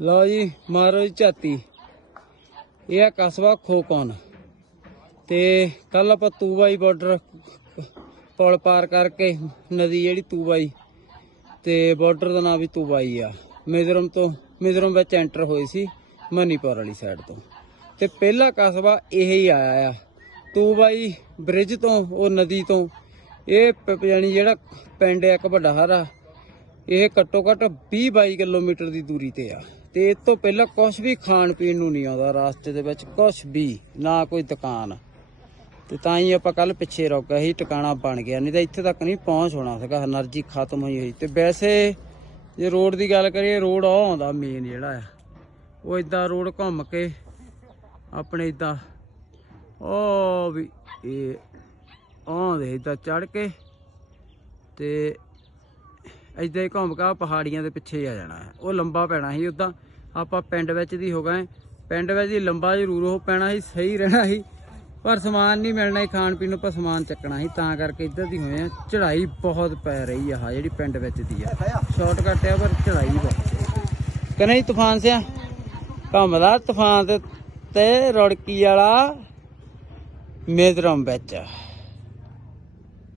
ਲਓ ਜੀ, ਮਾਰੋ ਜੀ ਝਾਤੀ। ਇਹ ਆ ਕਸਬਾ ਖੋਕੌਨ। ਤੇ ਕੱਲ ਆਪਾਂ ਤੂਬਾਈ ਬਾਰਡਰ ਪੁਲ ਪਾਰ ਕਰਕੇ ਨਦੀ ਜਿਹੜੀ ਤੂਬਾਈ, ਤੇ ਬਾਰਡਰ ਦਾ ਨਾਮ ਵੀ ਤੂਬਾਈ ਆ। ਮਿਜ਼ੋਰਮ ਤੋਂ, ਮਿਜ਼ੋਰਮ ਵਿੱਚ ਐਂਟਰ ਹੋਏ ਸੀ ਮਨੀਪੁਰ ਵਾਲੀ ਸਾਈਡ ਤੋਂ। ਤੇ ਪਹਿਲਾ ਕਸਬਾ ਇਹ ਹੀ ਆਇਆ ਆ। ਤੂਬਾਈ ਬ੍ਰਿਜ ਤੋਂ, ਉਹ ਨਦੀ ਤੋਂ। ਇਹ ਪ- ਯਾਨੀ ਜਿਹੜਾ ਪਿੰਡ ਆ, ਇੱਕ ਵੱਡਾ ਹਰਾ ਇਹ ਘੱਟੋ ਘੱਟ 20 22 ਕਿਲੋਮੀਟਰ ਦੀ ਦੂਰੀ ਤੇ ਆ। ਤੇ ਇਸ ਤੋਂ ਪਹਿਲਾਂ ਕੁਛ ਵੀ ਖਾਣ ਪੀਣ ਨੂੰ ਨਹੀਂ ਆਉਂਦਾ ਰਾਸਤੇ ਦੇ ਵਿੱਚ, ਕੁਛ ਵੀ, ਨਾ ਕੋਈ ਦੁਕਾਨ। ਤੇ ਤਾਂ ਹੀ ਆਪਾਂ ਕੱਲ ਪਿੱਛੇ ਰੁਕ ਗਏ ਸੀ, ਟਿਕਾਣਾ ਬਣ ਗਿਆ। ਨਹੀਂ ਤਾਂ ਇੱਥੇ ਤੱਕ ਨਹੀਂ ਪਹੁੰਚ ਹੋਣਾ ਸੀਗਾ એનર્ਜੀ ਖਤਮ ਹੋਈ ਹੋਈ। ਤੇ ਵੈਸੇ ਜੇ ਰੋਡ ਦੀ ਗੱਲ ਕਰੀਏ, ਰੋਡ ਉਹ ਆਉਂਦਾ ਮੇਨ ਜਿਹੜਾ ਆ। ਉਹ ਇਦਾਂ ਰੋਡ ਘੁੰਮ ਕੇ ਆਪਣੇ ਇਦਾਂ ਉਹ ਵੀ ਇਹ, ਆਉਂਦੇ ਇਦਾਂ ਚੜ ਕੇ ਤੇ ਏਦਾਂ ਹੀ ਘੁੰਮ ਕੇ ਪਹਾੜੀਆਂ ਦੇ ਪਿੱਛੇ ਆ ਜਾਣਾ ਹੈ। ਉਹ ਲੰਬਾ ਪੈਣਾ ਸੀ ਉਦਾਂ। ਆਪਾਂ ਪਿੰਡ ਵਿੱਚ ਦੀ ਹੋ ਗਏ। ਪਿੰਡ ਵਿੱਚ ਦੀ ਲੰਬਾ ਜ਼ਰੂਰ ਉਹ ਪੈਣਾ ਸੀ, ਸਹੀ ਰਹਿਣਾ ਸੀ। ਪਰ ਸਮਾਨ ਨਹੀਂ ਮਿਲਣਾ ਹੀ ਖਾਣ ਪੀਣ ਨੂੰ ਆਪਾਂ ਸਮਾਨ ਚੱਕਣਾ ਸੀ। ਤਾਂ ਕਰਕੇ ਇੱਧਰ ਦੀ ਹੋਏ ਆ। ਚੜ੍ਹਾਈ ਬਹੁਤ ਪੈ ਰਹੀ ਆ ਹਾਂ ਜਿਹੜੀ ਪਿੰਡ ਵਿੱਚ ਦੀ ਆ। ਸ਼ਾਰਟਕਟ ਆ, ਪਰ ਚੜ੍ਹਾਈ ਬਹੁਤ ਕਿ ਜੀ ਤੂਫਾਨ ਸਿਆ? ਘੁੰਮਦਾ ਤੂਫਾਨ ਤੇ ਤੇ ਵਾਲਾ ਮੇਜਰਮ ਵਿੱਚ